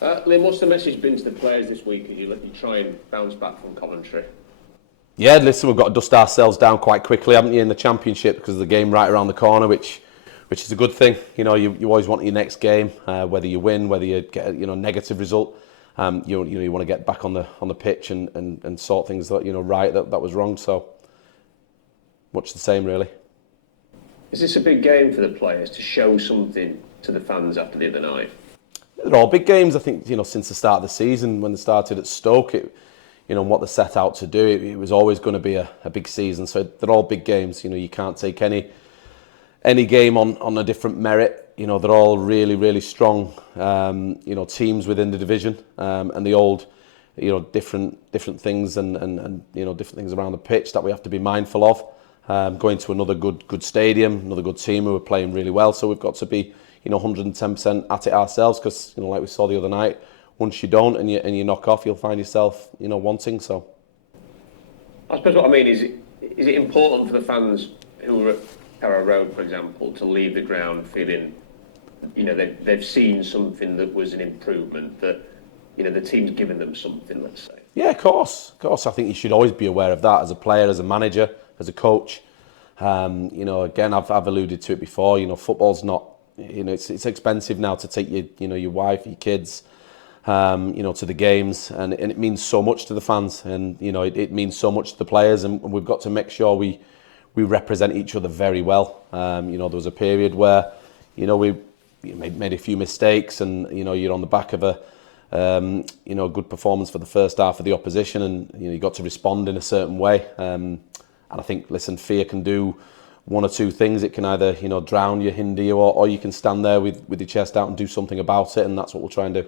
Liam, what's the message been to the players this week as you try and bounce back from Coventry? Yeah, listen, we've got to dust ourselves down quite quickly, haven't you, in the Championship, because of the game right around the corner, which is a good thing. You know, you always want your next game, whether you win, whether you get a negative result. You want to get back on the pitch and sort things that right that was wrong. So much the same, really. Is this a big game for the players to show something to the fans after the other night? They're all big games. I think since the start of the season, when they started at Stoke, and what they set out to do, it was always going to be a big season. So they're all big games. You can't take any game on a different merit. They're all really, really strong, teams within the division, and the old, different things and different things around the pitch that we have to be mindful of. Going to another good stadium, another good team who are playing really well. So we've got to be, 110% at it ourselves, because, like we saw the other night, once you don't and you knock off, you'll find yourself, wanting. So I suppose what I mean is it important for the fans who are at Carrow Road, for example, to leave the ground feeling, they've seen something that was an improvement, that, the team's given them something, let's say? Yeah, of course. I think you should always be aware of that as a player, as a manager, as a coach. Again, I've alluded to it before. Football's not, it's expensive now to take your wife, your kids, to the games, and it means so much to the fans, and it means so much to the players, and we've got to make sure we represent each other very well. There was a period where we made a few mistakes, and you're on the back of a good performance for the first half of the opposition, and you got to respond in a certain way. And I think, listen, fear can do one or two things. It can either drown you, hinder you, or you can stand there with your chest out and do something about it, and that's what we'll try and do.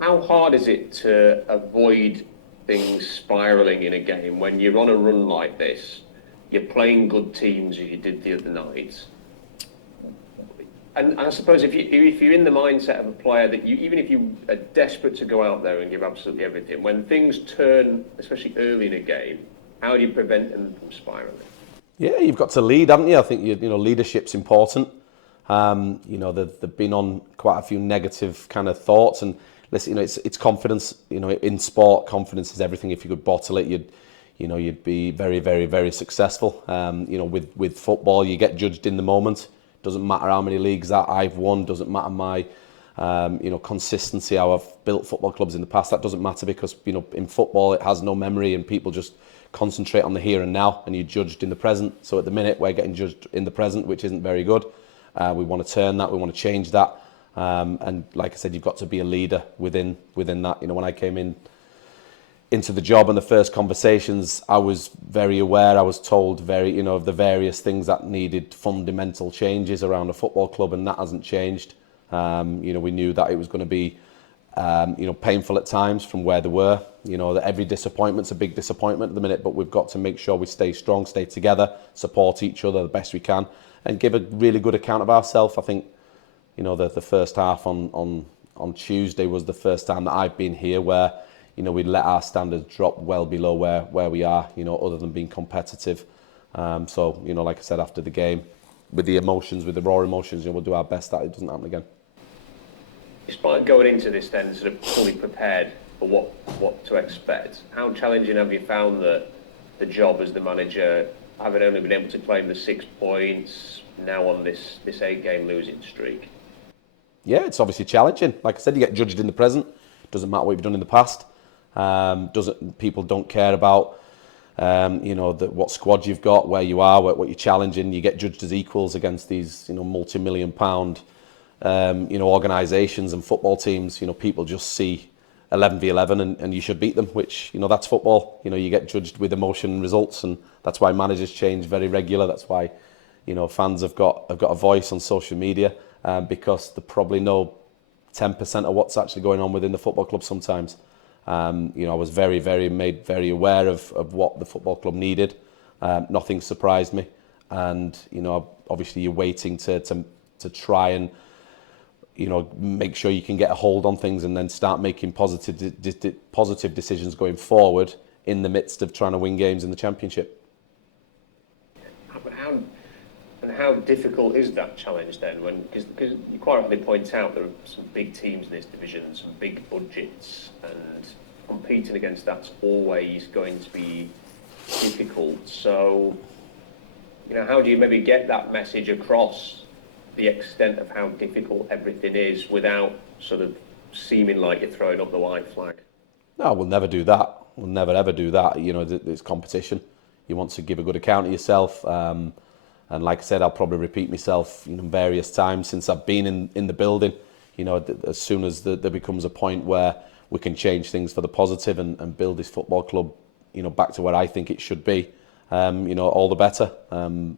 How hard is it to avoid things spiralling in a game when you're on a run like this? You're playing good teams as you did the other night. And I suppose if you're in the mindset of a player that even if you are desperate to go out there and give absolutely everything, when things turn, especially early in a game, how do you prevent them from spiralling? Yeah, you've got to lead, haven't you? I think leadership's important. They've been on quite a few negative kind of thoughts, and listen, it's confidence. In sport, confidence is everything. If you could bottle it, you'd be very, very, very successful. With football, you get judged in the moment. Doesn't matter how many leagues that I've won. Doesn't matter my consistency, how I've built football clubs in the past. That doesn't matter, because in football it has no memory, and people just concentrate on the here and now, and you're judged in the present. So at the minute we're getting judged in the present, which isn't very good. We want to turn that. We want to change that. And like I said, you've got to be a leader within that. When I came into the job and the first conversations, I was very aware. I was told of the various things that needed fundamental changes around a football club, and that hasn't changed. We knew that it was going to be painful at times from where they were. That every disappointment's a big disappointment at the minute, but we've got to make sure we stay strong, stay together, support each other the best we can, and give a really good account of ourselves. I think the first half on Tuesday was the first time that I've been here where we let our standards drop well below where we are, other than being competitive. So like I said, after the game, with the raw emotions, we'll do our best that it doesn't happen again. Despite going into this then sort of fully prepared for what to expect, how challenging have you found the job as the manager, having only been able to claim the 6 points, now on this 8-game losing streak? Yeah, it's obviously challenging. Like I said, you get judged in the present. Doesn't matter what you've done in the past. People don't care about what squad you've got, where you are, what you're challenging. You get judged as equals against these multi-million pound organisations and football teams. People just see 11v11 and you should beat them, which that's football. You get judged with emotion and results, and that's why managers change very regular. That's why fans have got a voice on social media, because they probably know 10% of what's actually going on within the football club sometimes. I was made very aware of what the football club needed. Nothing surprised me, and obviously you're waiting to try and make sure you can get a hold on things and then start making positive decisions going forward in the midst of trying to win games in the Championship. And how difficult is that challenge then? Because you quite rightly point out there are some big teams in this division, some big budgets, and competing against that's always going to be difficult. So, how do you maybe get that message across, the extent of how difficult everything is, without sort of seeming like you're throwing up the white flag? No, we'll never do that. We'll never ever do that. It's competition. You want to give a good account of yourself. And like I said, I'll probably repeat myself, various times since I've been in the building. As soon as there becomes a point where we can change things for the positive and build this football club, back to where I think it should be, all the better.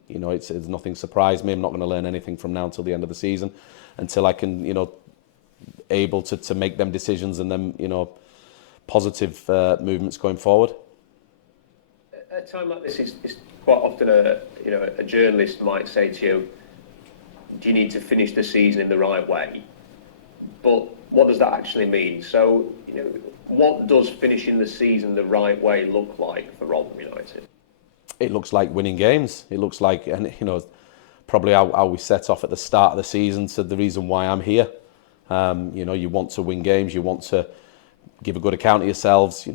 It's nothing surprised me. I'm not going to learn anything from now until the end of the season, until I can, able to make them decisions and them, positive movements going forward. At a time like this, is quite often a journalist might say to you, do you need to finish the season in the right way? But what does that actually mean? So, what does finishing the season the right way look like for Rotherham United? It looks like winning games. It looks like, and probably how we set off at the start of the season, so the reason why I'm here. You want to win games, you want to give a good account of yourselves.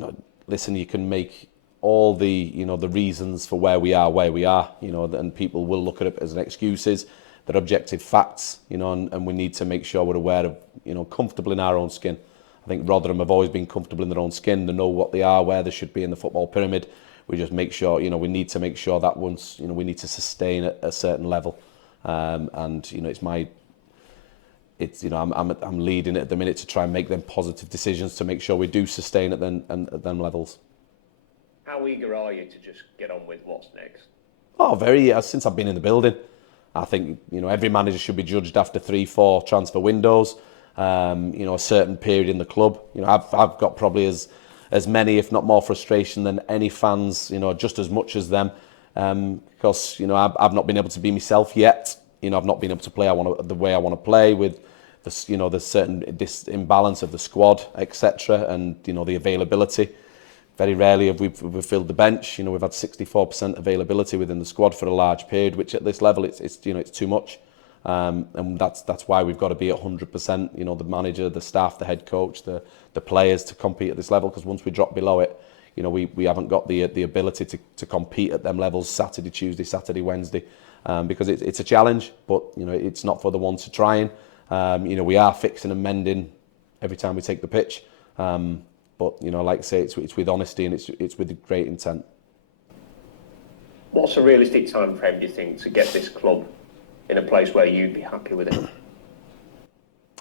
Listen, you can make all the the reasons for where we are, and people will look at it as excuses. They're objective facts, and we need to make sure we're aware of, comfortable in our own skin. I think Rotherham have always been comfortable in their own skin. They know what they are, where they should be in the football pyramid. We just make sure, we need to make sure that once, we need to sustain at a certain level. And I'm leading it at the minute to try and make them positive decisions to make sure we do sustain at them levels. How eager are you to just get on with what's next? Oh, very. Since I've been in the building, I think every manager should be judged after 3-4 transfer windows. A certain period in the club. I've got probably as many, if not more, frustration than any fans. Just as much as them, because I've not been able to be myself yet. I've not been able to play the way I want to play with the certain imbalance of the squad, etc. And the availability. Very rarely have we filled the bench. We've had 64% availability within the squad for a large period, which at this level it's too much. And that's why we've got to be at 100%. The manager, the staff, the head coach, the players to compete at this level. Because once we drop below it, we haven't got the ability to compete at them levels Saturday, Tuesday, Saturday, Wednesday. Because it's a challenge, but it's not for the one to try and. We are fixing and mending every time we take the pitch. But like I say, it's with honesty and it's with great intent. What's a realistic time frame, do you think, to get this club in a place where you'd be happy with it?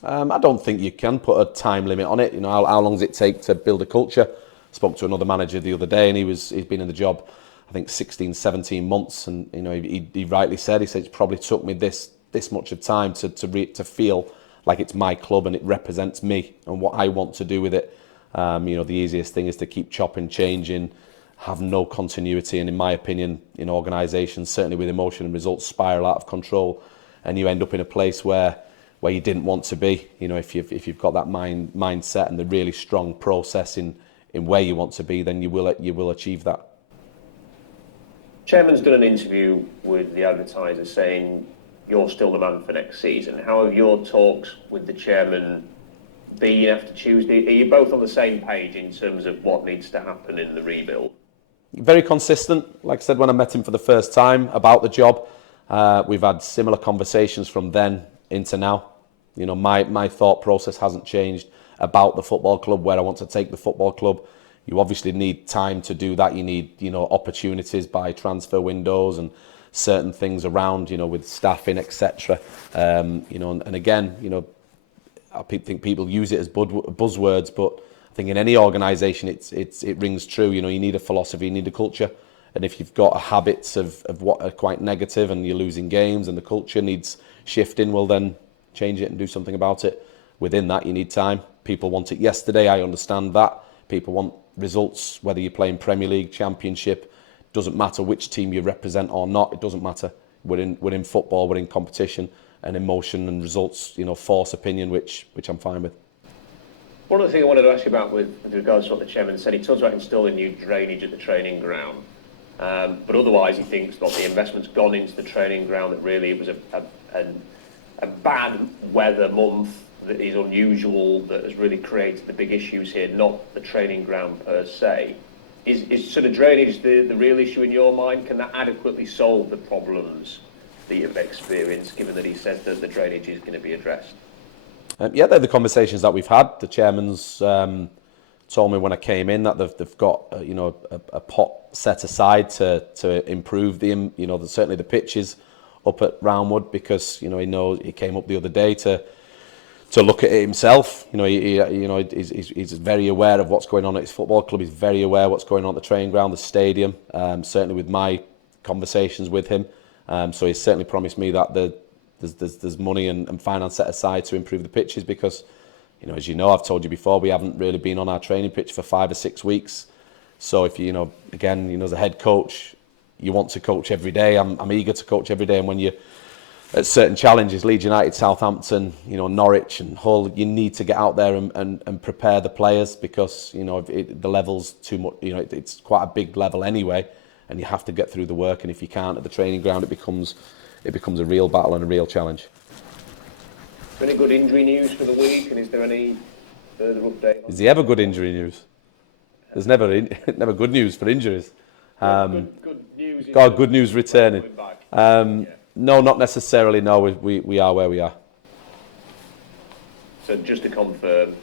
I don't think you can put a time limit on it. How long does it take to build a culture? I spoke to another manager the other day, and he's been in the job, I think 16, 17 months, and he rightly said, it's probably took me this much of time to feel like it's my club and it represents me and what I want to do with it. The easiest thing is to keep chopping, changing, have no continuity, and in my opinion, in organisations, certainly with emotion and results, spiral out of control, and you end up in a place where you didn't want to be. If you've got that mindset and the really strong process in where you want to be, then you will achieve that. Chairman's done an interview with the Advertiser saying you're still the man for next season. How have your talks with the chairman been after Tuesday? Are you both on the same page in terms of what needs to happen in the rebuild? Very consistent. Like I said, when I met him for the first time about the job, we've had similar conversations from then into now. My thought process hasn't changed about the football club, where I want to take the football club. You obviously need time to do that. You need, opportunities by transfer windows and certain things around, with staffing, etc. And again, I think people use it as buzzwords, but I think in any organisation, it rings true. You need a philosophy, you need a culture, and if you've got habits of what are quite negative, and you're losing games, and the culture needs shifting, well then change it and do something about it. Within that, you need time. People want it yesterday. I understand that. People want results, whether you're playing Premier League, Championship. Doesn't matter which team you represent or not. It doesn't matter. We're in football. We're in competition, and emotion and results, force opinion, which I'm fine with. One other thing I wanted to ask you about with regards to what the chairman said, he talks about installing new drainage at the training ground. But otherwise, he thinks that the investment's gone into the training ground, that really it was a bad weather month that is unusual, that has really created the big issues here, not the training ground per se. Is sort of drainage the real issue in your mind? Can that adequately solve the problems that you've experienced, given that he says that the drainage is going to be addressed? Yeah, they're the conversations that we've had. The chairman's told me when I came in that they've got a pot set aside to improve certainly the pitches up at Roundwood, because he knows he came up the other day to look at it himself. He's very aware of what's going on at his football club. He's very aware of what's going on at the training ground, the stadium. Certainly with my conversations with him, so he's certainly promised me that there's money and finance set aside to improve the pitches, because as I've told you before, we haven't really been on our training pitch for 5 or 6 weeks. So if again, as a head coach, you want to coach every day. I'm eager to coach every day, and when you at certain challenges, Leeds United, Southampton, Norwich and Hull, you need to get out there and prepare the players, because the level's too much. It's quite a big level anyway, and you have to get through the work. And if you can't at the training ground, it becomes a real battle and a real challenge. Any good injury news for the week, and is there any further update? Is there ever good injury news? There's never good news for injuries. Good news. Good news returning. No, not necessarily. No, we are where we are. So just to confirm,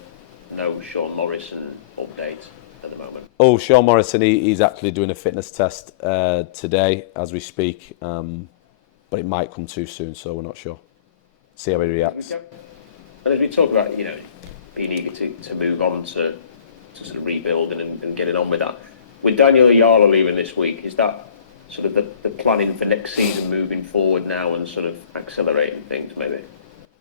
no Sean Morrison update at the moment. Oh, Sean Morrison, he's actually doing a fitness test today as we speak, but it might come too soon, so we're not sure. See how he reacts. And as we talk about, being eager to move on to sort of rebuilding and getting on with that, with Daniel Ayala leaving this week, is that sort of the planning for next season moving forward now and sort of accelerating things maybe?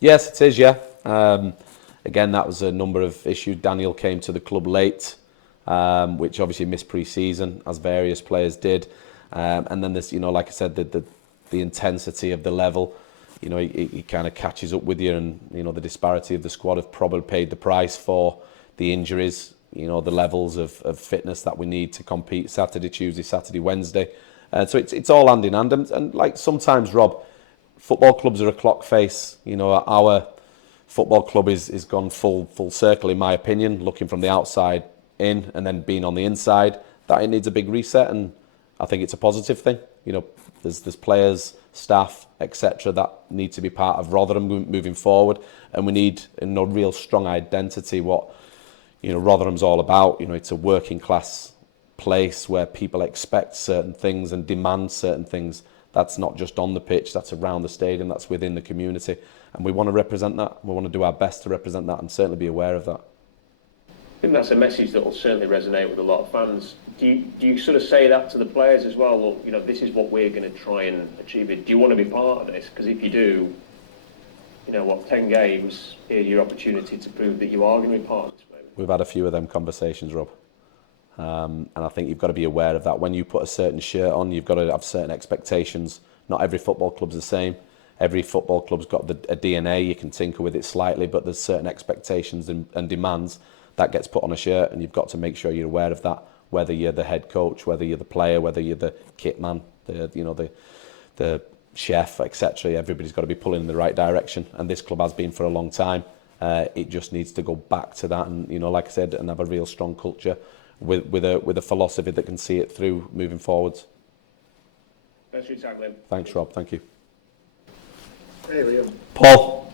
Yes, it is, yeah. Again, that was a number of issues. Daniel came to the club late, which obviously missed pre-season, as various players did. And then there's, like I said, the intensity of the level, he kind of catches up with you, and, the disparity of the squad have probably paid the price for the injuries, the levels of fitness that we need to compete Saturday, Tuesday, Saturday, Wednesday. So it's all hand in hand. And like sometimes, Rob, football clubs are a clock face. Our football club is gone full circle, in my opinion, looking from the outside in and then being on the inside, that it needs a big reset, and I think it's a positive thing. There's players, staff, etc. that need to be part of Rotherham moving forward, and we need a real strong identity what Rotherham's all about. It's a working class place where people expect certain things and demand certain things. That's not just on the pitch, that's around the stadium, that's within the community, and we want to represent that. We want to do our best to represent that and certainly be aware of that. I think that's a message that will certainly resonate with a lot of fans. Do you sort of say that to the players as well? Well, this is what we're going to try and achieve. Do you want to be part of this? Because if you do, 10 games, here's your opportunity to prove that you are going to be part of this. Maybe. We've had a few of them conversations, Rob. And I think you've got to be aware of that. When you put a certain shirt on, you've got to have certain expectations. Not every football club's the same. Every football club's got a DNA. You can tinker with it slightly, but there's certain expectations and demands that gets put on a shirt, and you've got to make sure you're aware of that. Whether you're the head coach, whether you're the player, whether you're the kit man, the chef, etc. Everybody's got to be pulling in the right direction, and this club has been for a long time. It just needs to go back to that, and like I said, and have a real strong culture with a philosophy that can see it through moving forwards. Thanks for your time, Liam. Thanks, Rob. Thank you. Hey, Liam. Paul.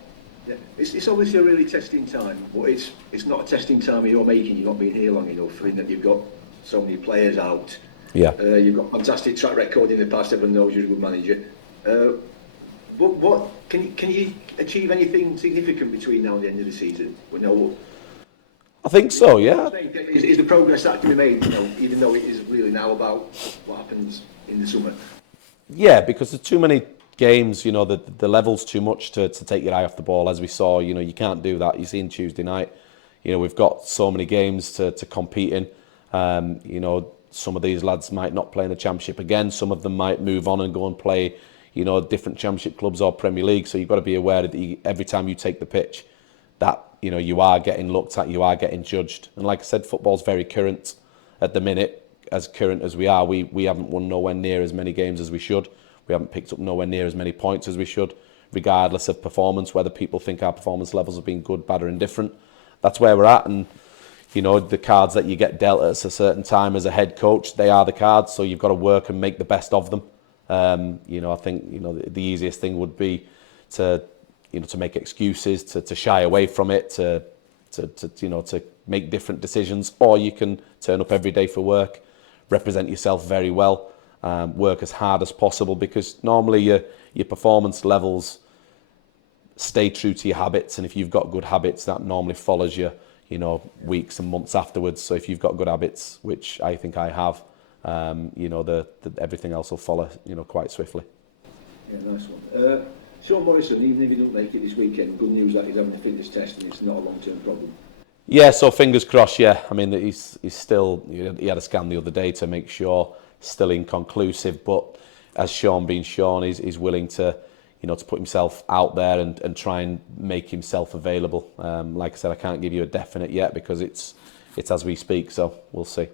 Yeah, it's obviously a really testing time, but it's not a testing time you're making. You've not been here long enough, in that you've got so many players out. Yeah. You've got fantastic track record in the past. Everyone knows you're a good manager. But what can you achieve anything significant between now and the end of the season? I think so. Yeah. Is the progress that can be made? Even though it is really now about what happens in the summer. Yeah, because there's too many games, the level's too much to take your eye off the ball, as we saw. You can't do that. You've seen Tuesday night, we've got so many games to compete in. Some of these lads might not play in the Championship again. Some of them might move on and go and play, different Championship clubs or Premier League. So you've got to be aware that every time you take the pitch, that, you are getting looked at, you are getting judged. And like I said, football's very current at the minute. as current as we are, we haven't won nowhere near as many games as we should. We haven't picked up nowhere near as many points as we should, regardless of performance, whether people think our performance levels have been good, bad or indifferent. That's where we're at. And, you know, the cards that you get dealt at a certain time as a head coach, they are the cards. So you've got to work and make the best of them. You know, I think, you know, the easiest thing would be to make excuses, to shy away from it, to make different decisions, or you can turn up every day for work, represent yourself very well, work as hard as possible, because normally your performance levels stay true to your habits, and if you've got good habits, that normally follows you, you know, weeks and months afterwards. So if you've got good habits, which I think I have, you know, everything else will follow, you know, quite swiftly. Yeah, nice one. Sean Morrison, even if he doesn't make it this weekend, good news that he's having a fitness test and it's not a long-term problem. Yeah, so fingers crossed. Yeah, I mean, he's still, he had a scan the other day to make sure, still inconclusive, but as Sean being Sean, he's willing to, you know, to put himself out there and try and make himself available. Like I said, I can't give you a definite yet because it's as we speak, so we'll see.